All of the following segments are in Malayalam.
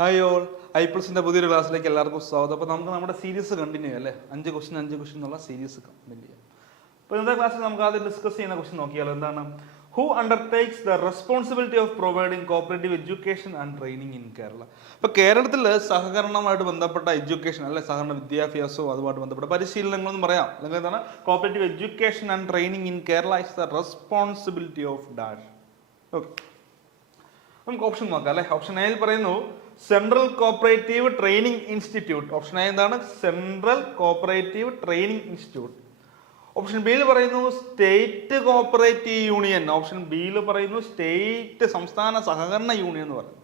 ഹായ് ഓൾ, ഐപ്പിൾസിന്റെ പുതിയൊരു ക്ലാസ്സിലേക്ക് എല്ലാവർക്കും സ്വാഗതം. അപ്പോൾ നമുക്ക് നമ്മുടെ സീരീസ് കണ്ടിന്യൂ ചെയ്യാം അല്ലേ? 5 ക്വസ്റ്റ്യൻ എന്നുള്ള സീരീസ് കണ്ടിന്യൂ ചെയ്യാം. അപ്പോൾ ഇന്നത്തെ ക്ലാസ്സിൽ നമുക്ക് ആദ്യം ഡിസ്കസ് ചെയ്യുന്ന ക്വസ്റ്റ്യൻ നോക്കിയാലോ. എന്താണ്? Who undertakes the responsibility of providing cooperative education and training in Kerala? ഇപ്പോൾ കേരളത്തിൽ സഹകരണവുമായിട്ട് ബന്ധപ്പെട്ട എഡ്യൂക്കേഷൻ അല്ലെ, സഹകരണ വിദ്യാഭ്യാസവും അതുമായിട്ട് ബന്ധപ്പെട്ട പരിശീലനങ്ങളെന്ന് പറയാം. അല്ലെങ്കിൽ എന്താണ്? Cooperative education and training in Kerala is the responsibility of dash. Okay, നമുക്ക് ഓപ്ഷൻ നോക്കാം അല്ലെ. ഓപ്ഷൻ എയിൽ പറയുന്നു central cooperative training institute. Option A എന്താണ്? Central cooperative training institute. Option ബിയിൽ പറയുന്നു സ്റ്റേറ്റ് കോപ്പറേറ്റീവ് യൂണിയൻ. ഓപ്ഷൻ ബിയിൽ പറയുന്നു സ്റ്റേറ്റ് സംസ്ഥാന സഹകരണ യൂണിയൻ എന്ന് പറയുന്നു.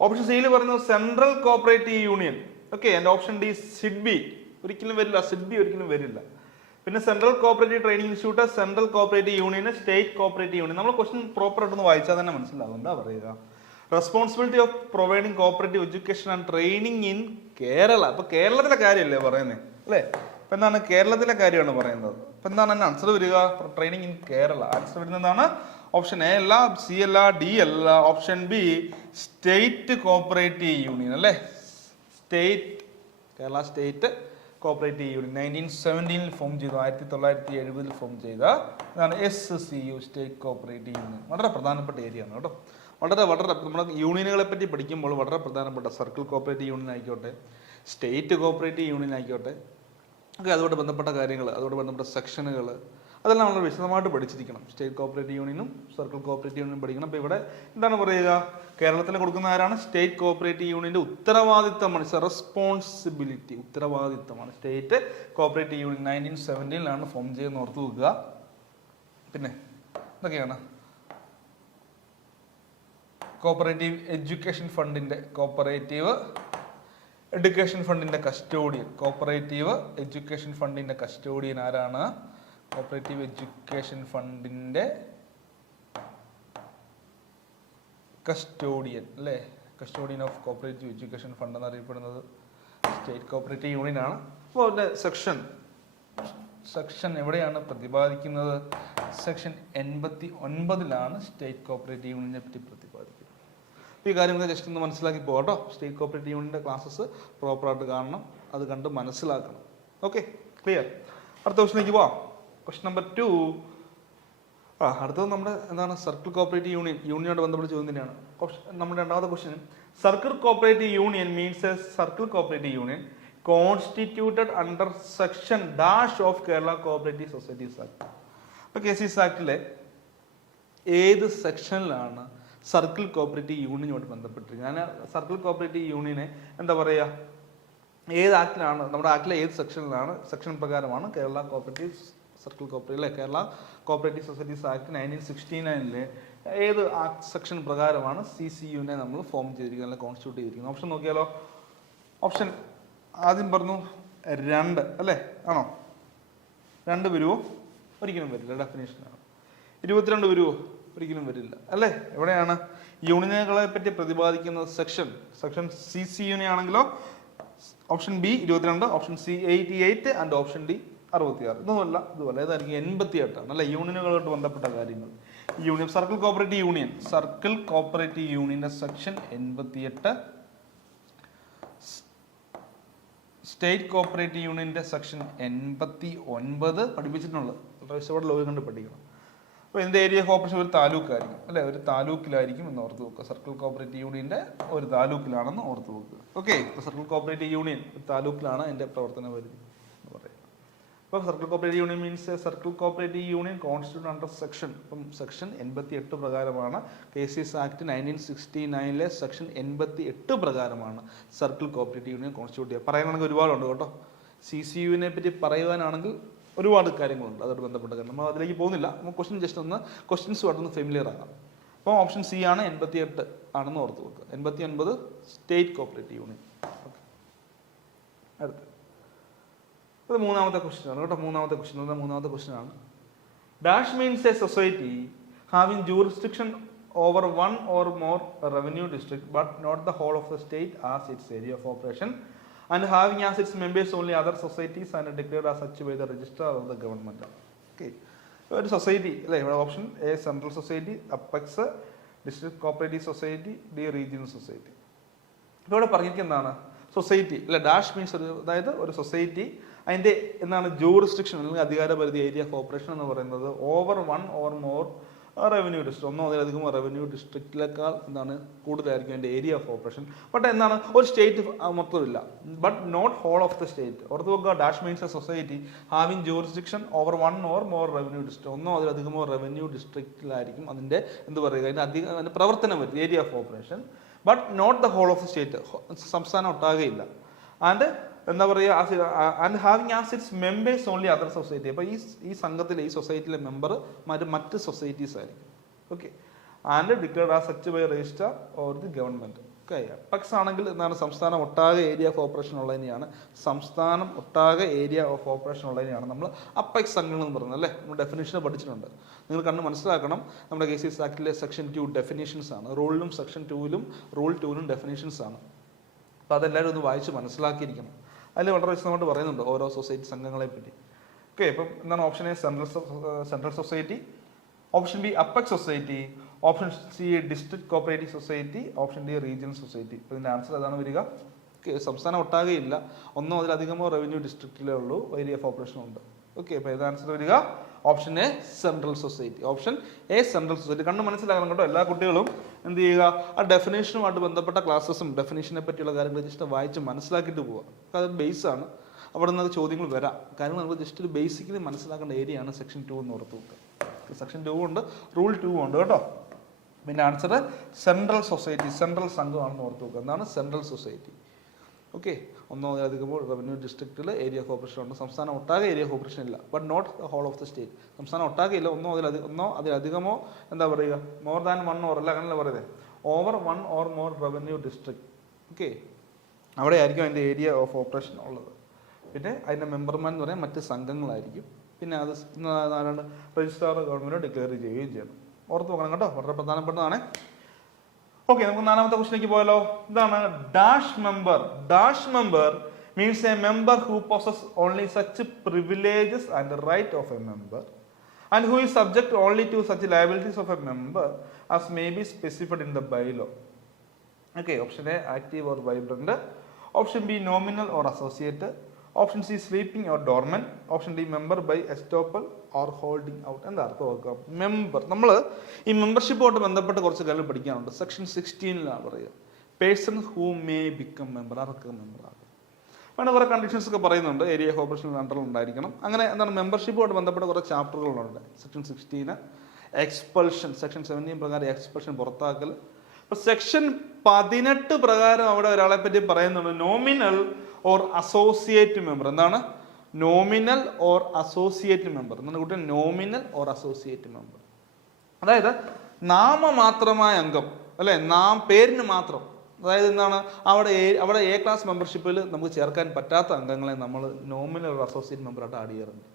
ഓപ്ഷൻ സിയിൽ പറയുന്നു central cooperative union. Okay, and option D SIDBI. ഒരിക്കലും വരില്ല, സിഡ്ബി ഒരിക്കലും വരില്ല. പിന്നെ central cooperative training institute, central cooperative union, state cooperative union. നമ്മൾ ക്വസ്റ്റ്യൻ പ്രോപ്പർ ആയിട്ടൊന്ന് വായിച്ചാൽ തന്നെ മനസ്സിലാവും. എന്താ പറയുക? Responsibility of providing cooperative education and training in Kerala. അപ്പൊ കേരളത്തിലെ കാര്യമല്ലേ പറയുന്നത് അല്ലേ? അപ്പൊ എന്താണ്? കേരളത്തിലെ കാര്യമാണ് പറയുന്നത്. അപ്പൊ എന്താണ് എന്നെ ആൻസർ വരിക? Training in Kerala. ആൻസർ വരുന്നത് എന്താണ്? ഓപ്ഷൻ എ അല്ല, സി അല്ല, ഡി അല്ല, option B state cooperative union അല്ലേ. State, Kerala state cooperative union 1917 form ചെയ്തു, 1970 ഫോം ചെയ്ത ഇതാണ് SCU, സ്റ്റേറ്റ് കോപ്പറേറ്റീവ് യൂണിയൻ. വളരെ പ്രധാനപ്പെട്ട ഏരിയ ആണ് കേട്ടോ. വളരെ നമ്മുടെ യൂണിയനുകളെ പറ്റി പഠിക്കുമ്പോൾ വളരെ പ്രധാനപ്പെട്ട സർക്കിൾ കോപ്പറേറ്റീവ് യൂണിയൻ ആയിക്കോട്ടെ, സ്റ്റേറ്റ് കോപ്പറേറ്റീവ് യൂണിയൻ ആയിക്കോട്ടെ, ഒക്കെ അതുകൊണ്ട് ബന്ധപ്പെട്ട കാര്യങ്ങൾ, അതുകൊണ്ട് ബന്ധപ്പെട്ട സെക്ഷനുകൾ, അതെല്ലാം നമ്മൾ വിശദമായിട്ട് പഠിച്ചിരിക്കണം. സ്റ്റേറ്റ് കോപ്പറേറ്റീവ് യൂണിയനും സർക്കിൾ കോപ്പറേറ്റീവ് യൂണിയനും പഠിക്കണം. അപ്പോൾ ഇവിടെ എന്താണ് പറയുക? കേരളത്തിൽ കൊടുക്കുന്ന ആരാണ്? സ്റ്റേറ്റ് കോപ്പറേറ്റീവ് യൂണിയന്റെ ഉത്തരവാദിത്തമാണ്, റെസ്പോൺസിബിലിറ്റി, ഉത്തരവാദിത്തമാണ്. സ്റ്റേറ്റ് കോപ്പറേറ്റീവ് യൂണിയൻ 1917 ഫോം ചെയ്യുന്ന ഓർത്ത് വെക്കുക. പിന്നെ എന്തൊക്കെയാണ്? കോപ്പറേറ്റീവ് എഡ്യൂക്കേഷൻ ഫണ്ടിന്റെ, കോപ്പറേറ്റീവ് എഡ്യൂക്കേഷൻ ഫണ്ടിന്റെ കസ്റ്റോഡിയൻ, കോപ്പറേറ്റീവ് എഡ്യൂക്കേഷൻ ഫണ്ടിന്റെ കസ്റ്റോഡിയൻ ആരാണ്? കോപ്പറേറ്റീവ് എഡ്യൂക്കേഷൻ ഫണ്ടിന്റെ കസ്റ്റോഡിയൻ അല്ലേ. Custodian of cooperative education fund എന്നറിയപ്പെടുന്നത് സ്റ്റേറ്റ് കോപ്പറേറ്റീവ് യൂണിയൻ ആണ്. അപ്പോൾ അതിന്റെ സെക്ഷൻ എവിടെയാണ് പ്രതിപാദിക്കുന്നത്? സെക്ഷൻ 89 സ്റ്റേറ്റ് കോപ്പറേറ്റീവ് യൂണിയനെ പറ്റി പ്രതിപാദിക്കുന്നത്. ഈ കാര്യങ്ങൾ ജസ്റ്റ് ഒന്ന് മനസ്സിലാക്കി പോകട്ടോ. സ്റ്റേറ്റ് കോപ്പറേറ്റീവ് യൂണിയന്റെ ക്ലാസ്സസ് പ്രോപ്പറായിട്ട് കാണണം, അത് കണ്ട് മനസ്സിലാക്കണം. Okay, clear? അടുത്ത ക്വസ്റ്റിലേക്ക് പോവാം. Question number 2. അടുത്തത് നമ്മുടെ എന്താണ്? സർക്കിൾ കോപ്പറേറ്റീവ് യൂണിയൻ, യൂണിയനോട് ബന്ധപ്പെട്ട ചോദ്യം തന്നെയാണ്. നമ്മുടെ രണ്ടാമത്തെ question, circle cooperative union means A circle cooperative union constituted under section dash of Kerala cooperative societies act. അപ്പൊ KCS ആക്ടിലെ ഏത് സെക്ഷനിലാണ് സർക്കിൾ കോപ്പറേറ്റീവ് യൂണിയനുമായിട്ട് ബന്ധപ്പെട്ടിരിക്കുന്നത്? ഞാൻ സർക്കിൾ കോപ്പറേറ്റീവ് യൂണിയനെ എന്താ പറയുക, ഏത് ആക്ടിലാണ്, നമ്മുടെ ആക്ടിലെ ഏത് സെക്ഷനിലാണ്, സെക്ഷൻ പ്രകാരമാണ് കേരള കോപ്പറേറ്റീവ് സർക്കിൾ കോപ്പറേറ്റീവ് അല്ലെ, കേരള കോപ്പറേറ്റീവ് സൊസൈറ്റീസ് ആക്ട് 1969 ഏത് സെക്ഷൻ പ്രകാരമാണ് CCUനെ നമ്മൾ ഫോം ചെയ്തിരിക്കുന്നത്, അല്ലെങ്കിൽ കോൺസ്റ്റിറ്റ്യൂട്ട് ചെയ്തിരിക്കുന്നത്? ഓപ്ഷൻ നോക്കിയാലോ. ഓപ്ഷൻ ആദ്യം പറഞ്ഞു 2 അല്ലേ, ആണോ? 2 വരുമോ? ഒരിക്കലും വരില്ല, ഡെഫിനേഷനാണ്. 22 വരുമോ? ഒരിക്കലും വരില്ല അല്ലേ. എവിടെയാണ് യൂണിയനുകളെ പറ്റി പ്രതിപാദിക്കുന്നത്? സെക്ഷൻ CCUനെ ആണെങ്കിലോ option B 22, option C 88 and option D 66. ഇതുമല്ല, ഏതായിരിക്കും? 88 ആണ് അല്ലെ. യൂണിയനുകളോട്ട് ബന്ധപ്പെട്ട കാര്യങ്ങൾ. യൂണിയൻ, സർക്കിൾ കോപ്പറേറ്റീവ് യൂണിയന്റെ സെക്ഷൻ 88, സ്റ്റേറ്റ് കോപ്പറേറ്റീവ് യൂണിയന്റെ സെക്ഷൻ 89 പഠിപ്പിച്ചിട്ടുള്ളത്. വളരെ ഇഷ്ടപ്പെട്ട ലോകം കണ്ട് പഠിക്കണം. അപ്പോൾ ഇതിന്റെ ഏരിയ ഓഫ് ഓപ്പറേഷൻ ഒരു താലൂക്കായിരിക്കും അല്ലെ, ഒരു താലൂക്കിലായിരിക്കും എന്ന് ഓർത്ത് വെക്കുക. സർക്കിൾ കോപ്പറേറ്റീവ് യൂണിയന്റെ ഒരു താലൂക്കിലാണെന്ന് ഓർത്ത് വെക്കുക. ഓക്കെ, സർക്കിൾ കോപ്പറേറ്റീവ് യൂണിയൻ ഒരു താലൂക്കിലാണ് എൻ്റെ പ്രവർത്തന പരിധി എന്ന് പറയുന്നത്. അപ്പോൾ circle cooperative union means circle cooperative union constitute under section. അപ്പം സെക്ഷൻ 88 പ്രകാരമാണ് KCS ആക്ട് 1969 സെക്ഷൻ 88 പ്രകാരമാണ് സർക്കിൾ കോപ്പറേറ്റീവ് യൂണിയൻ കോൺസ്റ്റിറ്റ്യൂട്ട് ചെയ്യുക. പറയാനാണെങ്കിൽ ഒരുപാടുണ്ട് കേട്ടോ. CCUവിനെ പറ്റി പറയുവാനാണെങ്കിൽ ഒരുപാട് കാര്യങ്ങളുണ്ട് അതോട് ബന്ധപ്പെട്ട കാര്യം. നമ്മൾ അതിലേക്ക് പോകുന്നില്ല. നമുക്ക് ക്വസ്റ്റ്യൻ ജസ്റ്റ് ഒന്ന് ക്വസ്റ്റ്യൻസുമായിട്ടൊന്ന് ഫെമിലിയർ ആകാം. അപ്പോൾ ഓപ്ഷൻ സി ആണ് 88 ആണെന്ന് ഓർത്ത് വെക്കുക. 89 സ്റ്റേറ്റ് കോപ്പറേറ്റീവ് യൂണിയൻ. ഓക്കെ, അടുത്ത അത് മൂന്നാമത്തെ ക്വസ്റ്റ്യൻ ആണ് കേട്ടോ. മൂന്നാമത്തെ ക്വസ്റ്റ്യൻ ആണ്. Dash means a society having jurisdiction over 1 or more revenue district but not the whole of the state as its area of operation and having as its members only other societies and declared as such by the registrar of the government. Okay, ഒരു സൊസൈറ്റി അല്ലേ. ഇവിടെ option A central society, apex district cooperative society, D regional society. ഇപ്പോൾ ഇവിടെ പറഞ്ഞിരിക്കുന്നത് എന്താണ്? സൊസൈറ്റി അല്ലെ, ഡാഷ് മീൻസ് ഒരു, അതായത് ഒരു സൊസൈറ്റി അതിന്റെ എന്താണ് ജൂറിസ്ഡിക്ഷൻ അല്ലെങ്കിൽ അധികാരപരിധി, ഏരിയ ഓഫ് ഓപ്പറേഷൻ എന്ന് പറയുന്നത് over 1 or more revenue district, ഒന്നോ അതിലധികം റവന്യൂ ഡിസ്ട്രിക്റ്റിലേക്കാൾ എന്താണ് കൂടുതലായിരിക്കും അതിന്റെ ഏരിയ ഓഫ് ഓപ്പറേഷൻ. ബട്ട് എന്താണ്, ഒരു സ്റ്റേറ്റ് മൊത്തമില്ല, but not whole of the state. ഓർത്ത് നോക്കുക, dash means a society having jurisdiction over 1 or more revenue district, ഒന്നോ അതിലധികമോ റവന്യൂ ഡിസ്ട്രിക്റ്റിലായിരിക്കും അതിന്റെ എന്ത് പറയുക, അതിന്റെ പ്രവർത്തനം വരും, area of operation. But not the whole of the state, സംസ്ഥാനം ഒട്ടാകെയില്ല. ആൻഡ് എന്താ പറയുക, and having as its members only other society. അപ്പോൾ ഈ സംഘത്തിലെ, ഈ സൊസൈറ്റിയിലെ മെമ്പർ മറ്റ് സൊസൈറ്റീസ് ആയിരിക്കും. Okay. And declared as such by registrar or the government. Okay. Apex ആണെങ്കിൽ എന്താണ്, സംസ്ഥാനം ഒട്ടാകെ ഏരിയ ഓഫ് ഓപ്പറേഷൻ ഉള്ളതിനെയാണ്, സംസ്ഥാനം ഒട്ടാകെ ഏരിയ ഓഫ് ഓപ്പറേഷൻ ഉള്ളതിനെയാണ് നമ്മൾ അപ്പെക്സ് സംഘങ്ങൾ എന്ന് പറയുന്നത് അല്ലേ. നമ്മൾ ഡെഫിനേഷൻ പഠിച്ചിട്ടുണ്ട്. നിങ്ങൾ കണ്ട് മനസ്സിലാക്കണം, നമ്മുടെ കേസസ് ആക്ടിലെ സെക്ഷൻ 2 ഡെഫിനേഷൻസ് ആണ്. റൂളിലും സെക്ഷൻ 2ലും റൂൾ 2ലും ഡെഫിനേഷൻസ് ആണ്. അപ്പോൾ അതെല്ലാവരും ഒന്ന് വായിച്ച് മനസ്സിലാക്കിയിരിക്കണം. അതിൽ വളരെ വിശദമായിട്ട് പറയുന്നുണ്ട് ഓരോ സൊസൈറ്റി സംഘങ്ങളെ പറ്റി. ഓക്കെ. ഇപ്പം എന്താണ് option A central society, option B apex society, option C district cooperative society, option D regional society. അപ്പോൾ ഇതിൻ്റെ ആൻസർ അതാണ് വരിക. സംസ്ഥാനം ഒട്ടാകെയില്ല, ഒന്നോ അതിലധികമോ റവന്യൂ ഡിസ്ട്രിക്റ്റിലേ ഉള്ളൂ ഏരിയ ഓഫ് ഓപ്പറേഷൻ ഉണ്ട്. ഓക്കെ. അപ്പോൾ ഇത് ആൻസർ വരിക option A central society. Option A central society. കണ്ട് മനസ്സിലാക്കണം കേട്ടോ. എല്ലാ കുട്ടികളും എന്ത് ചെയ്യുക, ആ ഡെഫിനേഷനുമായിട്ട് ബന്ധപ്പെട്ട ക്ലാസ്സസും ഡെഫിനേഷനെ പറ്റിയുള്ള കാര്യങ്ങൾ ജസ്റ്റ് വായിച്ച് മനസ്സിലാക്കിയിട്ട് പോവുക. അത് ബേസ് ആണ്, അവിടെ നിന്ന് ചോദ്യങ്ങൾ വരാം. കാരണം നമ്മൾ ജസ്റ്റ് ഒരു ബേസിക്കലി മനസ്സിലാക്കേണ്ട ഏരിയ ആണ് സെക്ഷൻ 2 എന്ന് ഓർത്ത് വെക്കുക. സെക്ഷൻ 2 ഉണ്ട്, റൂൾ 2 ഉണ്ട് കേട്ടോ. പിന്നെ ആൻസർ സെൻട്രൽ സൊസൈറ്റി, സെൻട്രൽ സംഘമാണെന്ന് ഓർത്ത് വെക്കുക. എന്താണ് സെൻട്രൽ സൊസൈറ്റി? ഓക്കെ. ഒന്നോ അതിലധികമോ റവന്യൂ ഡിസ്ട്രിക്റ്റിൽ ഏരിയ ഓഫ് ഓപ്പറേഷൻ ഉണ്ട്. സംസ്ഥാനം ഒട്ടാകെ ഏരിയ ഓഫ് ഓപ്പറേഷൻ ഇല്ല, but not whole of the state. സംസ്ഥാനം ഒട്ടാകെ ഇല്ല, ഒന്നോ അതിലധികമോ എന്താ പറയുക, മോർ ദാൻ 1 or അല്ല, അങ്ങനെയല്ല പറയുന്നത്, over 1 or more revenue district. Okay. അവിടെ ആയിരിക്കും അതിൻ്റെ ഏരിയ ഓഫ് ഓപ്പറേഷൻ ഉള്ളത്. പിന്നെ അതിൻ്റെ മെമ്പർമാർ എന്ന് പറയാൻ മറ്റ് സംഘങ്ങളായിരിക്കും. പിന്നെ അത് ആരാണ്, രജിസ്ട്രാർ ഗവൺമെൻറ് ഡിക്ലെയർ ചെയ്യുകയും ചെയ്യണം. ഓർത്ത് നോക്കണം കേട്ടോ, വളരെ പ്രധാനപ്പെട്ടതാണ്. ഓക്കെ. നമുക്ക് 4ാമത്തെ ക്വസ്റ്റിലേക്ക് പോയാലോ. ഇതാണ് dash member. Dash member means a member who possess only such privileges and right of a member and who is subject only to such liabilities of a member as may be specified in the bylaw. Okay. Option A active or vibrant, option B nominal or associate, option C sleeping or dormant, option D member by estoppel or holding out. എന്താ അർത്ഥം നോക്കുക. മെമ്പർ, നമ്മൾ ഈ മെമ്പർഷിപ്പുമായിട്ട് ബന്ധപ്പെട്ട് കുറച്ച് കാര്യങ്ങൾ പഠിക്കാനുണ്ട്. സെക്ഷൻ 16 പറയുക, person who may become member, arc member ആകും. അങ്ങനെ കുറേ കണ്ടീഷൻസ് ഒക്കെ പറയുന്നുണ്ട്. ഏരിയ ഓഫ് ഓപ്പറേഷൻ അണ്ടറിൽ ഉണ്ടായിരിക്കണം. അങ്ങനെ എന്താണ് മെമ്പർഷിപ്പുമായിട്ട് ബന്ധപ്പെട്ട കുറേ ചാപ്റ്ററുകളുണ്ട്. സെക്ഷൻ 16 എക്സ്പൾഷൻ, സെക്ഷൻ 17 പ്രകാരം എക്സ്പൾഷൻ, പുറത്താക്കൽ. ഇപ്പൊ സെക്ഷൻ 18 പ്രകാരം അവിടെ ഒരാളെ പറ്റി പറയുന്നുണ്ട്, നോമിനൽ ഓർ അസോസിയേറ്റ് മെമ്പർ. എന്താണ് നോമിനൽ ഓർ അസോസിയേറ്റ് മെമ്പർ? എന്താണ് കൂട്ടി, നോമിനൽ ഓർ അസോസിയേറ്റ് മെമ്പർ. അതായത് നാമമാത്രമായ അംഗം അല്ലെ, പേരിന് മാത്രം. അതായത് എന്താണ്, അവിടെ എ ക്ലാസ് മെമ്പർഷിപ്പിൽ നമുക്ക് ചേർക്കാൻ പറ്റാത്ത അംഗങ്ങളെ നമ്മൾ നോമിനൽ ഓർ അസോസിയേറ്റ് മെമ്പറായിട്ട് ആഡ് ചെയ്യാറുണ്ട്.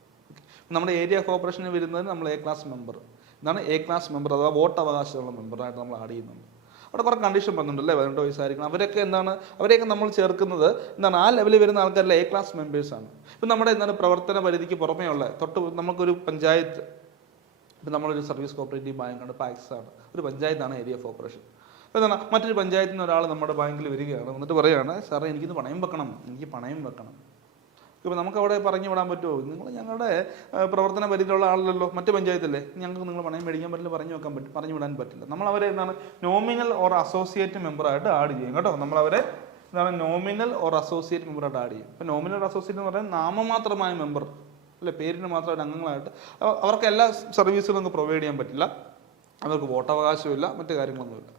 നമ്മുടെ ഏരിയ ഓഫ് ഓപ്പറേഷന് വരുന്നതിന് നമ്മൾ എ ക്ലാസ് മെമ്പർ, എന്താണ് എ ക്ലാസ് മെമ്പർ അഥവാ വോട്ട് അവകാശമുള്ള മെമ്പറായിട്ട് നമ്മൾ ആഡ് ചെയ്യുന്നുണ്ട്. അവിടെ കുറേ കണ്ടീഷൻ പറഞ്ഞിട്ടുണ്ടല്ലേ, 18 വയസ്സായിരിക്കണം. അവരൊക്കെ എന്താണ്, അവരെയൊക്കെ നമ്മൾ ചേർക്കുന്നത് എന്താണ്, ആ ലെവലിൽ വരുന്ന ആൾക്കാരല്ല എ ക്ലാസ് മെമ്പേഴ്സാണ്. ഇപ്പം നമ്മുടെ എന്താണ് പ്രവർത്തന പരിധിക്ക് പുറമേ ഉള്ള നമുക്കൊരു പഞ്ചായത്ത്, ഇപ്പം നമ്മളൊരു സർവീസ് കോപ്പറേറ്റീവ് ബാങ്കാണ്, പാക്സ് ആണ്, ഒരു പഞ്ചായത്താണ് ഏരിയ ഓഫ് ഓപ്പറേഷൻ. അപ്പോൾ എന്താണ്, മറ്റൊരു പഞ്ചായത്തിൽ നിന്ന് ഒരാൾ നമ്മുടെ ബാങ്കിൽ വരികയാണ്, എന്നിട്ട് പറയുകയാണ്, സാറേ എനിക്കിത് പണയം വെക്കണം, എനിക്ക് പണയം വെക്കണം. ഇപ്പം നമുക്ക് അവിടെ പറഞ്ഞു വിടാൻ പറ്റുമോ? നിങ്ങൾ ഞങ്ങളുടെ പ്രവർത്തന പരിധിയിലുള്ള ആളല്ലോ, മറ്റു പഞ്ചായത്തല്ലേ, ഞങ്ങൾക്ക് നിങ്ങൾ പണയം മേടിക്കാൻ പറ്റില്ല, പറഞ്ഞു വിടാൻ പറ്റില്ല. നമ്മൾ അവരെ എന്താണ് നോമിനൽ ഓർ അസോസിയേറ്റ് മെമ്പറായിട്ട് ആഡ് ചെയ്യും കേട്ടോ. നമ്മളവരെ എന്താണ് നോമിനൽ ഓർ അസോസിയേറ്റ് മെമ്പറായിട്ട് ആഡ് ചെയ്യും. ഇപ്പം നോമിനൽ അസോസിയേറ്റ് എന്ന് പറയുന്നത് നാമമാത്രമായ മെമ്പർ അല്ലെ, പേരിന് മാത്രമായിട്ട് അംഗങ്ങളായിട്ട്. അവർക്ക് എല്ലാ സർവീസുകളും നമുക്ക് പ്രൊവൈഡ് ചെയ്യാൻ പറ്റില്ല, അവർക്ക് വോട്ടവകാശമില്ല, മറ്റു കാര്യങ്ങളൊന്നുമില്ല.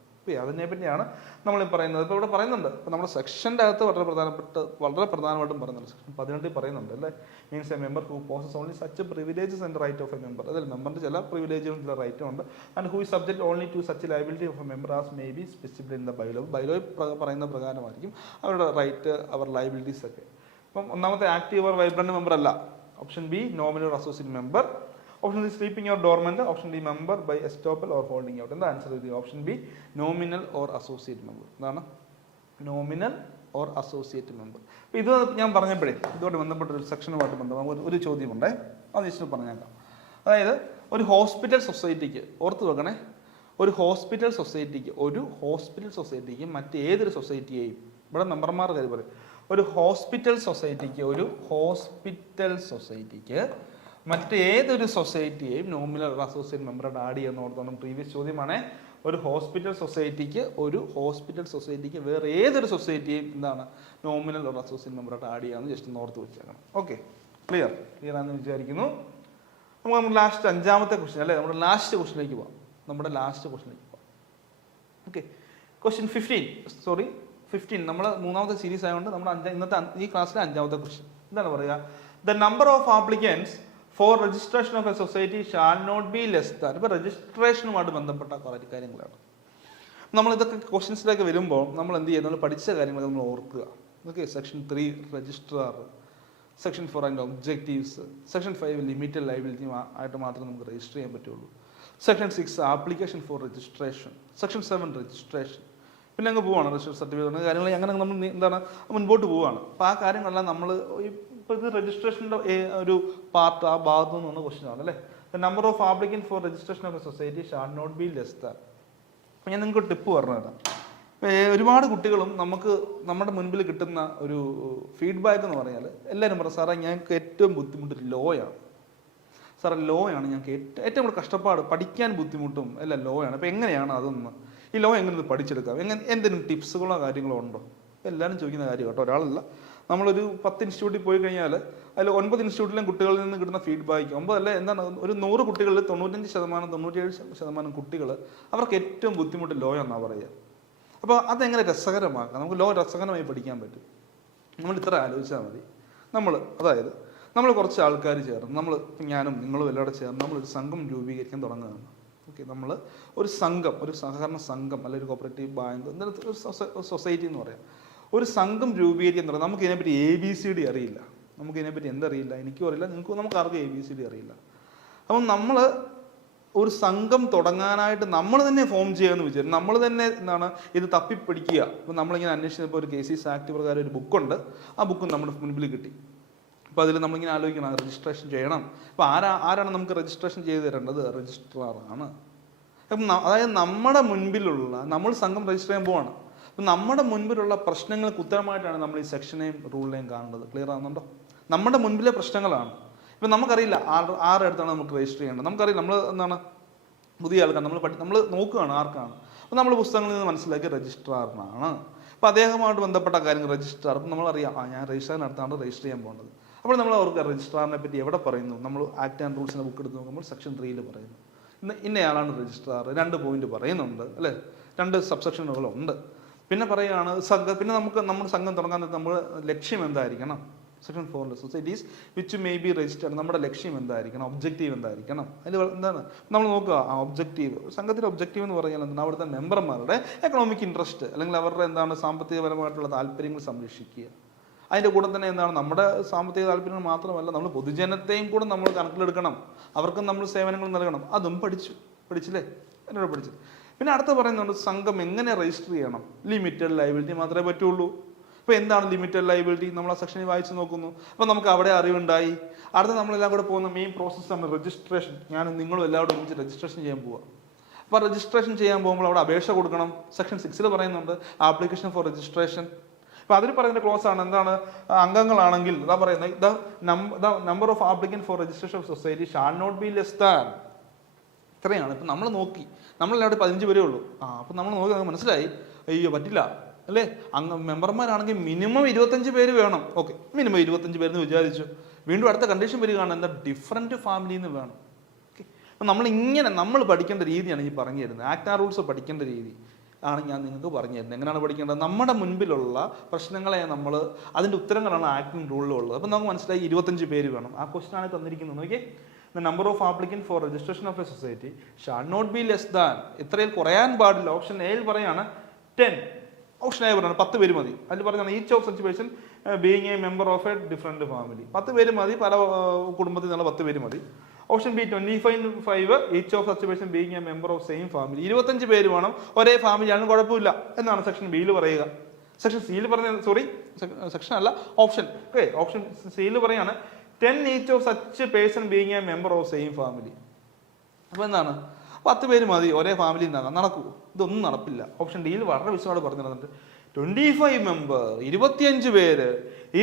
അതിനെ പറ്റിയാണ് നമ്മൾ പറയുന്നത്. ഇപ്പോൾ ഇവിടെ പറയുന്നുണ്ട്, ഇപ്പോൾ നമ്മുടെ സെക്ഷൻ്റെ അകത്ത് വളരെ പ്രധാനമായിട്ടും പറയുന്നുണ്ട്. സെക്ഷൻ 18 പറയുന്നുണ്ട് അല്ലേ, means a member who possess only such privileges and right of a member. അതിൽ മെമ്പറിൻ്റെ ചില പ്രിവിലേജും ചില റൈറ്റും ഉണ്ട്. And who is subject only to such liability of a member as may be specified in the bylaw. ബൈലോയിൽ പറയുന്ന പ്രകാരമായിരിക്കും അവരുടെ റൈറ്റ്, അവർ ലയബിലിറ്റീസ് ഒക്കെ. അപ്പം ഒന്നാമത്തെ ആക്റ്റീവ് ഓർ വൈബ്രന്റ് മെമ്പർ അല്ല. Option B nominal or associate member, option C sleeping or dormant, option D member by estoppel or holding out. എന്താ answer? Option B nominal or associate member. എന്താണ് നോമിനൽ ഓർ അസോസിയേറ്റ് മെമ്പർ. അപ്പോൾ ഇത് ഞാൻ പറഞ്ഞപ്പോഴേ ഇതുമായിട്ട് ബന്ധപ്പെട്ട ഒരു സെക്ഷനുമായിട്ട് ബന്ധപ്പെട്ട ഒരു ചോദ്യമുണ്ടേ, അത് ജസ്റ്റ് പറഞ്ഞേക്കാം. അതായത് ഒരു ഹോസ്പിറ്റൽ സൊസൈറ്റിക്ക്, ഓർത്ത് വെക്കണേ, ഒരു ഹോസ്പിറ്റൽ സൊസൈറ്റിക്ക് മറ്റേതൊരു സൊസൈറ്റിയെയും ഇവിടെ മെമ്പർമാരുടെ കാര്യം പറയും. ഒരു ഹോസ്പിറ്റൽ സൊസൈറ്റിക്ക് മറ്റേതൊരു സൊസൈറ്റിയെയും നോമിനൽ അസോസിയേറ്റ് മെമ്പറായിട്ട് ആഡ് ചെയ്യുന്ന ഓർത്തോണം. പ്രീവിയസ് ചോദ്യമാണ്. ഒരു ഹോസ്പിറ്റൽ സൊസൈറ്റിക്ക് വേറെ ഏതൊരു സൊസൈറ്റിയും എന്താണ് നോമിനൽ ഒരു അസോസിയേറ്റ് മെമ്പറായിട്ട് ആഡ് ചെയ്യാമെന്ന് ജസ്റ്റ് ഒന്ന് ഓർത്ത് വെച്ചേക്കണം. ഓക്കെ, ക്ലിയർ ആണെന്ന് വിചാരിക്കുന്നു. നമുക്ക് ലാസ്റ്റ് അഞ്ചാമത്തെ ക്വസ്റ്റ്യൻ അല്ലേ, നമ്മുടെ ലാസ്റ്റ് ക്വസ്റ്റ്യനിലേക്ക് പോകാം. ഓക്കെ, ക്വസ്റ്റ്യൻ 15 നമ്മൾ മൂന്നാമത്തെ സീരീസ് ആയതുകൊണ്ട് നമ്മുടെ ഇന്നത്തെ ഈ ക്ലാസ്സിലെ അഞ്ചാമത്തെ ക്വസ്റ്റ്യൻ എന്താണ് പറയുക? The number of applicants for registration of a society shall not be less than. ഇപ്പോൾ രജിസ്ട്രേഷനുമായിട്ട് ബന്ധപ്പെട്ട കുറേ കാര്യങ്ങളാണ്. നമ്മൾ ഇതൊക്കെ ക്വസ്റ്റ്യൻസിലേക്ക് വരുമ്പോൾ നമ്മൾ എന്ത് ചെയ്യുക, നമ്മൾ പഠിച്ച കാര്യങ്ങൾ നമ്മൾ ഓർക്കുക. ഓക്കെ, സെക്ഷൻ 3 രജിസ്ട്രാർ, സെക്ഷൻ 4 അതിൻ്റെ ഒബ്ജക്റ്റീവ്സ്, സെക്ഷൻ 5 ലിമിറ്റഡ് ലയബിലിറ്റി ആയിട്ട് മാത്രമേ നമുക്ക് രജിസ്റ്റർ ചെയ്യാൻ പറ്റുള്ളൂ, section 6 application for registration, section 7 registration, പിന്നെ അങ്ങ് പോവുകയാണ് രജിസ്റ്റർ സർട്ടിഫിക്കറ്റ് കാര്യങ്ങൾ അങ്ങനെ നമ്മൾ എന്താണ് മുൻപോട്ട് പോവുകയാണ്. അപ്പോൾ ആ കാര്യങ്ങളെല്ലാം നമ്മൾ ഇപ്പോൾ ഇത് രജിസ്ട്രേഷൻ്റെ ഒരു പാർട്ട് ആ ഭാഗത്തു നിന്നുള്ള ക്വസ്റ്റ്യൻ ആണ് അല്ലേ. The number of applicant for registration of a society shall not be less than. അപ്പോൾ ഞാൻ നിങ്ങൾക്ക് ടിപ്പ് പറഞ്ഞു തരാം. ഒരുപാട് കുട്ടികളും നമുക്ക് നമ്മുടെ മുൻപിൽ കിട്ടുന്ന ഒരു ഫീഡ്ബാക്ക് എന്ന് പറഞ്ഞാൽ എല്ലാവരും പറയും, സാറേ ഞങ്ങൾക്ക് ഏറ്റവും ബുദ്ധിമുട്ട് ലോ ആണ്, സാറേ ലോ ആണ് ഞങ്ങൾക്ക് ഏറ്റവും കൂടുതൽ കഷ്ടപ്പാട്, പഠിക്കാൻ ബുദ്ധിമുട്ടും എല്ലാം ലോ ആണ്. അപ്പോൾ എങ്ങനെയാണ് അതൊന്ന് ഈ ലോ എങ്ങനെ പഠിച്ചെടുക്കാം, എന്തെങ്കിലും ടിപ്സുകളോ കാര്യങ്ങളോ ഉണ്ടോ? എല്ലാവരും ചോദിക്കുന്ന കാര്യം കേട്ടോ, ഒരാളല്ല. നമ്മളൊരു 10 ഇൻസ്റ്റിറ്റ്യൂട്ടിൽ പോയി കഴിഞ്ഞാൽ അതിൽ 9 ഇൻസ്റ്റിറ്റ്യൂട്ടിലും കുട്ടികളിൽ നിന്ന് കിട്ടുന്ന ഫീഡ്ബാക്ക് 9 അല്ല എന്താണ്, ഒരു 100 കുട്ടികളിൽ 95% 97% കുട്ടികൾ അവർക്ക് ഏറ്റവും ബുദ്ധിമുട്ട് ലോ എന്നാണ് പറയുക. അപ്പോൾ അതെങ്ങനെ രസകരമാക്കാം, നമുക്ക് ലോ രസകരമായി പഠിക്കാൻ പറ്റും. നമ്മൾ ഇത്ര ആലോചിച്ചാൽ മതി. അതായത് നമ്മൾ കുറച്ച് ആൾക്കാർ ചേർന്ന് ഞാനും നിങ്ങളും എല്ലാവരും ചേർന്ന് നമ്മളൊരു സംഘം രൂപീകരിക്കാൻ തുടങ്ങുകയാണ്. ഓക്കെ, നമ്മൾ ഒരു സഹകരണ സംഘം അല്ലെങ്കിൽ ഒരു കോപ്പറേറ്റീവ് ബാങ്ക് ഒരു സൊസൈറ്റി എന്ന് പറയാം, ഒരു സംഘം രൂപീകരിക്കാൻ തുടങ്ങും. നമുക്ക് ഇതിനെപ്പറ്റി ABCD അറിയില്ല, നമുക്ക് ഇതിനെപ്പറ്റി എന്തറിയില്ല, എനിക്കും അറിയില്ല, നമുക്ക് ആർക്കും ABCD അറിയില്ല. അപ്പം നമ്മൾ ഒരു സംഘം തുടങ്ങാനായിട്ട് നമ്മൾ തന്നെ ഫോം ചെയ്യുകയെന്ന് വിചാരിച്ചു, നമ്മൾ തന്നെ എന്താണ് ഇത് തപ്പിപ്പിടിക്കുക. ഇപ്പോൾ നമ്മളിങ്ങനെ അന്വേഷിച്ചപ്പോൾ ഒരു KCS ആക്ട് പ്രകാരം ഒരു ബുക്കുണ്ട്, ആ ബുക്ക് നമ്മുടെ മുൻപിൽ കിട്ടി. അപ്പോൾ അതിൽ നമ്മളിങ്ങനെ ആലോചിക്കണം രജിസ്ട്രേഷൻ ചെയ്യണം. അപ്പോൾ ആരാണ് നമുക്ക് രജിസ്ട്രേഷൻ ചെയ്ത് തരേണ്ടത്? രജിസ്ട്രാറാണ്. അപ്പം അതായത് നമ്മുടെ മുൻപിലുള്ള നമ്മൾ സംഘം രജിസ്റ്റർ ചെയ്യാൻ പോവാണ്. അപ്പം നമ്മുടെ മുൻപിലുള്ള പ്രശ്നങ്ങൾക്ക് ഉത്തരമായിട്ടാണ് നമ്മൾ ഈ സെക്ഷനെയും റൂളിനെയും കാണുന്നത്. ക്ലിയർ ആകുന്നുണ്ടോ? നമ്മുടെ മുൻപിലെ പ്രശ്നങ്ങളാണ്. ഇപ്പം നമുക്കറിയില്ല ആരുടെ അടുത്താണ് നമുക്ക് രജിസ്റ്റർ ചെയ്യേണ്ടത്, നമുക്കറിയില്ല. നമ്മൾ എന്താണ് പുതിയ ആൾക്കാണ്, നമ്മൾ നോക്കുകയാണ് ആർക്കാണ്. അപ്പോൾ നമ്മൾ പുസ്തകങ്ങളിൽ നിന്ന് മനസ്സിലാക്കി രജിസ്ട്രാറിനാണ്. അപ്പോൾ അദ്ദേഹമായിട്ട് ബന്ധപ്പെട്ട കാര്യങ്ങൾ രജിസ്ട്രാർ. അപ്പം നമ്മളറിയാം ഞാൻ രജിസ്ട്രാറിനടുത്താണ് രജിസ്റ്റർ ചെയ്യാൻ പോകുന്നത്. അപ്പോൾ നമ്മൾ അവർക്ക് രജിസ്ട്രാറിനെ പറ്റി എവിടെ പറയുന്നു, നമ്മൾ ആക്ട് ആൻഡ് റൂൾസിൻ്റെ ബുക്ക് എടുത്ത് നോക്കുമ്പോൾ സെക്ഷൻ 3 പറയുന്നു ഇന്നയാളാണ് രജിസ്ട്രാർ. 2 പോയിന്റ് പറയുന്നുണ്ട് അല്ലേ, 2 സബ്സെക്ഷനുകളുണ്ട്. പിന്നെ പറയുകയാണ് പിന്നെ നമ്മുടെ സംഘം തുടങ്ങാൻ നമ്മൾ ലക്ഷ്യം എന്തായിരിക്കണം? Section 4 societies which may be registered. നമ്മുടെ ലക്ഷ്യം എന്തായിരിക്കണം, ഒബ്ജക്റ്റീവ് എന്തായിരിക്കണം? അതിൽ എന്താണ് നമ്മൾ നോക്കുക. ആ ഒബ്ജക്റ്റീവ്, സംഘത്തിൻ്റെ ഒബ്ജക്റ്റീവ് എന്ന് പറഞ്ഞാൽ എന്താണ്? അവിടുത്തെ മെമ്പർമാരുടെ എക്കണോമിക് ഇൻട്രസ്റ്റ് അല്ലെങ്കിൽ അവരുടെ എന്താണ് സാമ്പത്തികപരമായിട്ടുള്ള താല്പര്യങ്ങൾ സംരക്ഷിക്കുക. അതിൻ്റെ കൂടെ തന്നെ എന്താണ് നമ്മുടെ സാമ്പത്തിക താല്പര്യങ്ങൾ മാത്രമല്ല നമ്മൾ പൊതുജനത്തെയും കൂടെ നമ്മൾ കണക്കിലെടുക്കണം, അവർക്കും നമ്മൾ സേവനങ്ങൾ നൽകണം. അതും പഠിച്ചില്ലേ? എന്നോട് പഠിച്ചു. പിന്നെ അടുത്ത പറയുന്നുണ്ട് സംഘം എങ്ങനെ രജിസ്റ്റർ ചെയ്യണം. ലിമിറ്റഡ് ലയബിലിറ്റി മാത്രമേ പറ്റുള്ളൂ. ഇപ്പോൾ എന്താണ് ലിമിറ്റഡ് ലയബിലിറ്റി? നമ്മൾ ആ സെക്ഷനിൽ വായിച്ച് നോക്കുന്നു. അപ്പോൾ നമുക്ക് അവിടെ അറിവുണ്ടായി. അടുത്ത നമ്മളെല്ലാം കൂടെ പോകുന്ന മെയിൻ പ്രോസസ്സാണ് രജിസ്ട്രേഷൻ. ഞാനും നിങ്ങളും എല്ലാവരും ഒരുമിച്ച് രജിസ്ട്രേഷൻ ചെയ്യാൻ പോവുക. അപ്പോൾ രജിസ്ട്രേഷൻ ചെയ്യാൻ പോകുമ്പോൾ അവിടെ അപേക്ഷ കൊടുക്കണം. സെക്ഷൻ 6 പറയുന്നുണ്ട് ആപ്ലിക്കേഷൻ ഫോർ രജിസ്ട്രേഷൻ. അപ്പോൾ അതിൽ പറയുന്ന ക്ലോസ് ആണ് എന്താണ്? അംഗങ്ങളാണെങ്കിൽ ഇതാ പറയുന്നത് the number of applicant for registration of society shall not be less than. ഇത്രയാണ്. ഇപ്പം നമ്മൾ നോക്കി, നമ്മളെല്ലാവരും 15 പേരേ ഉള്ളൂ. അപ്പം നമ്മൾ നോക്കി നമുക്ക് മനസ്സിലായി അയ്യോ പറ്റില്ല അല്ലേ. മെമ്പർമാരാണെങ്കിൽ മിനിമം 25 പേര് വേണം. ഓക്കെ, മിനിമം 25 പേരെന്ന് വിചാരിച്ചു. വീണ്ടും അടുത്ത കണ്ടീഷൻ വരികയാണ് എന്താ? ഡിഫറൻറ്റ് ഫാമിലിയിൽ നിന്ന് വേണം. ഓക്കെ, അപ്പം നമ്മൾ പഠിക്കേണ്ട രീതിയാണ് ഈ പറഞ്ഞു തരുന്നത്. ആക്ട് ആൻഡ് റൂൾസ് പഠിക്കേണ്ട രീതി ആണ് ഞാൻ നിങ്ങൾക്ക് പറഞ്ഞു തരുന്നത്. എങ്ങനെയാണ് പഠിക്കേണ്ടത്? നമ്മുടെ മുൻപിലുള്ള പ്രശ്നങ്ങളെ അതിൻ്റെ ഉത്തരങ്ങളാണ് ആക്ടിങ് റൂളിലുള്ളത്. അപ്പം നമുക്ക് മനസ്സിലായി 25 പേര് വേണം. ആ ക്വസ്റ്റൻ ആണ് തന്നിരിക്കുന്നത്. Okay, the number of applicant for registration of a society shall not be less than. ഇത്രയിൽ കുറയാൻ പാടില്ല. ഓപ്ഷൻ എയിൽ പറയാണ് 10. ഓപ്ഷൻ എ പറയാണ് 10 പേര് മതി. അതിൽ പറഞ്ഞാൽ each of such person being A member of A different family. 10 പേര് മതി, പല കുടുംബത്തിൽ നിന്നുള്ള 10 പേര് മതി. Option B 25 each of such person being A member of same family. 25 പേര് വേണം, ഒരേ ഫാമിലിയാണ്, കുഴപ്പമില്ല എന്നാണ് സെക്ഷൻ ബിയിൽ പറയുക. സെക്ഷൻ സിയിൽ പറഞ്ഞ സെക്ഷൻ അല്ല, ഓപ്ഷൻ ഓപ്ഷൻ സിയിൽ പറയാണ് 10 each of such person being A member of same family. അപ്പോൾ എന്താണ്? 10 പേര് മതി, ഒരേ ഫാമിലിയിൽ നിന്നാകാം. നടക്കൂ? ഇതൊന്നും നടപ്പില്ല. ഓപ്ഷൻ ഡിയിൽ വളരെ വിശദമായിട്ട് പറഞ്ഞു തന്നിട്ട് 25 member, 25 പേര്.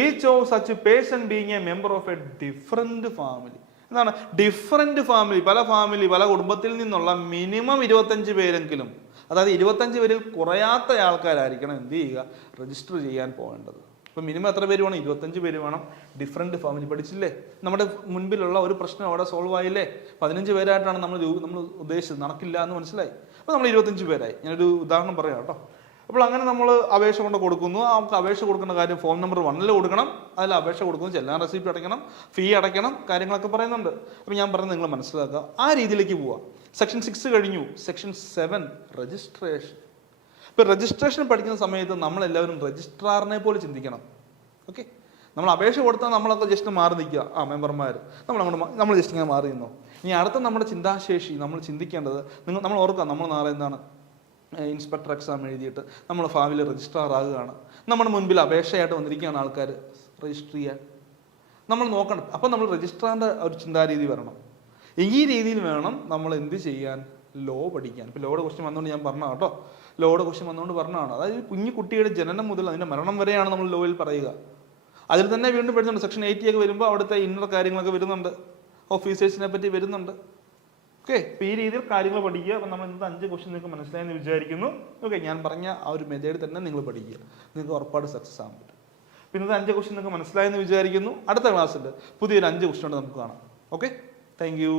Each of such person being a member of a different family. എന്താണ് ഡിഫറെന്റ് ഫാമിലി, പല കുടുംബത്തിൽ നിന്നുള്ള മിനിമം 25 പേരെങ്കിലും, അതായത് 25 പേരിൽ കുറയാത്ത ആൾക്കാരായിരിക്കണം എന്ത് ചെയ്യുക, രജിസ്റ്റർ ചെയ്യാൻ പോകേണ്ടത്. ഇപ്പം മിനിമം എത്ര പേര് വേണം? 25 പേര് വേണം. ഡിഫറെന്റ് ഫാമിലി പഠിച്ചില്ലേ? നമ്മുടെ മുൻപിലുള്ള ഒരു പ്രശ്നം അവിടെ സോൾവ് ആയില്ലേ? 15 പേരായിട്ടാണ് നമ്മൾ ഉദ്ദേശിച്ചത്, നടക്കില്ല എന്ന് മനസ്സിലായി. അപ്പോൾ നമ്മൾ 25 പേരായി. ഞാനൊരു ഉദാഹരണം പറയാം കേട്ടോ. അപ്പോൾ അങ്ങനെ നമ്മൾ അപേക്ഷ കൊണ്ട് കൊടുക്കുന്നു. നമുക്ക് അപേക്ഷ കൊടുക്കുന്ന കാര്യം ഫോം നമ്പർ 1 കൊടുക്കണം. അതിൽ അപേക്ഷ കൊടുക്കുന്നു, ചെല്ലാൻ റെസിപ്റ്റ് അടയ്ക്കണം, ഫീ അടയ്ക്കണം, കാര്യങ്ങളൊക്കെ പറയുന്നുണ്ട്. അപ്പോൾ ഞാൻ പറയുന്നത് നിങ്ങൾ മനസ്സിലാക്കുക, ആ രീതിയിലേക്ക് പോവാം. സെക്ഷൻ 6 കഴിഞ്ഞു. Section 7 registration. ഇപ്പൊ രജിസ്ട്രേഷൻ പഠിക്കുന്ന സമയത്ത് നമ്മളെല്ലാവരും രജിസ്ട്രാറിനെ പോലെ ചിന്തിക്കണം. ഓക്കെ, നമ്മൾ അപേക്ഷ കൊടുത്താൽ നമ്മളൊക്കെ ജസ്റ്റ് മാറി നിൽക്കുക, മെമ്പർമാർ നമ്മൾ ജസ്റ്റ് ഇങ്ങനെ മാറി നിന്നോ. ഇനി അടുത്ത നമ്മുടെ ചിന്താശേഷി നമ്മൾ ചിന്തിക്കേണ്ടത്, നമ്മൾ ഓർക്കുക, നമ്മൾ നാളെ എന്താണ് ഇൻസ്പെക്ടർ എക്സാം എഴുതിയിട്ട് നമ്മൾ ഫാമിലി രജിസ്ട്രാർ ആകുകയാണ്. നമ്മുടെ മുൻപിൽ അപേക്ഷയായിട്ട് വന്നിരിക്കുകയാണ് ആൾക്കാർ രജിസ്റ്റർ ചെയ്യാൻ. നമ്മൾ നോക്കണം. അപ്പം നമ്മൾ രജിസ്ട്രാറിൻ്റെ ഒരു ചിന്താരീതി വരണം. ഈ രീതിയിൽ വേണം നമ്മൾ എന്ത് ചെയ്യാൻ, ലോ പഠിക്കാൻ. ഇപ്പോൾ ലോയുടെ ക്വസ്റ്റ്യൻ വന്നുകൊണ്ട് ഞാൻ പറഞ്ഞ കേട്ടോ, ലോയുടെ ക്വസ്റ്റ്യൻ വന്നുകൊണ്ട് പറഞ്ഞതാണ്. അതായത് കുഞ്ഞു കുട്ടിയുടെ ജനനം മുതൽ അതിൻ്റെ മരണം വരെയാണ് നമ്മൾ ലോയിൽ പറയുക. അതിൽ തന്നെ വീണ്ടും പഠിച്ചുണ്ട്. സെക്ഷൻ 80 ഒക്കെ വരുമ്പോൾ അവിടുത്തെ ഇന്നർ കാര്യങ്ങളൊക്കെ വരുന്നുണ്ട്, ഓഫീസേഴ്സിനെ പറ്റി വരുന്നുണ്ട്. ഓക്കെ, അപ്പോൾ ഈ രീതിയിൽ കാര്യങ്ങൾ പഠിക്കുക. അപ്പം നമ്മൾ ഇന്നത്തെ 5 ക്വസ്റ്റ്യൻ നിങ്ങൾക്ക് മനസ്സിലായെന്ന് വിചാരിക്കുന്നു. ഓക്കെ, ഞാൻ പറഞ്ഞ ആ ഒരു മെത്തേഡ് തന്നെ നിങ്ങൾ പഠിക്കുക, നിങ്ങൾക്ക് ഉറപ്പാട് സക്സസ് ആകാൻ പറ്റും. പിന്നെ ഇന്നത്തെ 5 ക്വസ്റ്റ്യൻ നിങ്ങൾക്ക് മനസ്സിലായെന്ന് വിചാരിക്കുന്നു. അടുത്ത ക്ലാസ്സിൽ പുതിയൊരു 5 ക്വസ്റ്റ്യൻ നമുക്ക് കാണാം. Okay, thank you.